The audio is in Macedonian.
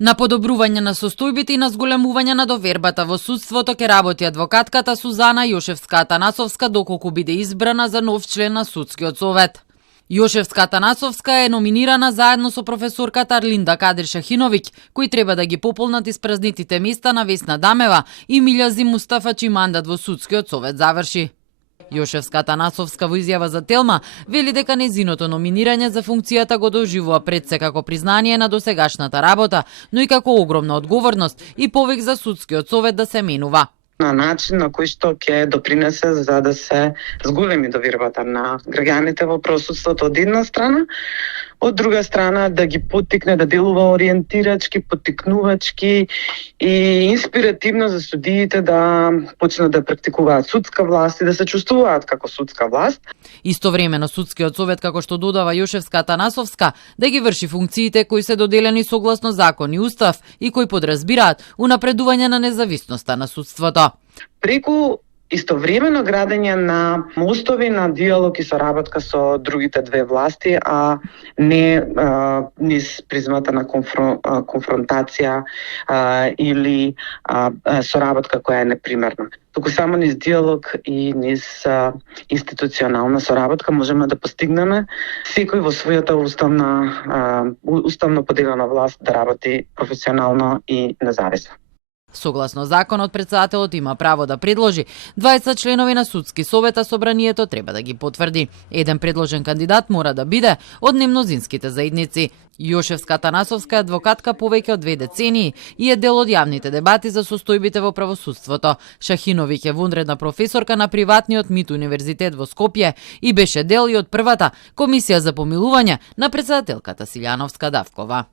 На подобрување на состојбите и на зголемување на довербата во судството ќе работи адвокатката Сузана Јошевска-Атанасовска доколку биде избрана за нов член на судскиот совет. Јошевска-Атанасовска е номинирана заедно со професорката Арлинда Кадир Шахиновиќ, кои треба да ги пополнат испразнетите места на Весна Дамева и Милјази Мустафа, чиј мандат во судскиот совет заврши. Јошевска-Атанасовска во изјава за Телма вели дека нејзиното номинирање за функцијата го доживува пред се како признание на досегашната работа, но и како огромна одговорност и повик за судскиот совет да се менува. На начин на кој што ќе допринесе за да се зголеми довербата на граѓаните во правосудството од една страна, од друга страна да ги поттикне да делува ориентирачки, поттикнувачки и инспиративно за судиите да почнат да практикуваат судска власт и да се чувствуваат како судска власт. Истовремено судскиот совет, како што додава Јошевска-Атанасовска, да ги врши функциите кои се доделени согласно закон и устав и кои подразбираат унапредување на независноста на судството. Преку истовремено градење на мостови на диалог и соработка со другите две власти, а не низ призмата на конфронтација или соработка која е непримерна. Туку само низ диалог и низ институционална соработка можеме да постигнеме секој во својата уставно поделена власт да работи професионално и независно. Согласно законот, претседателот има право да предложи 20 членови на судски совет, а собранието треба да ги потврди. Еден предложен кандидат мора да биде од немнозинските заедници. Јошевска-Атанасовска е адвокатка повеќе од 2 децении и е дел од јавните дебати за состојбите во правосудството. Шахиновиќ е вонредна професорка на приватниот МИТ универзитет во Скопје и беше дел и од првата комисија за помилување на претседателката Силјановска Давкова.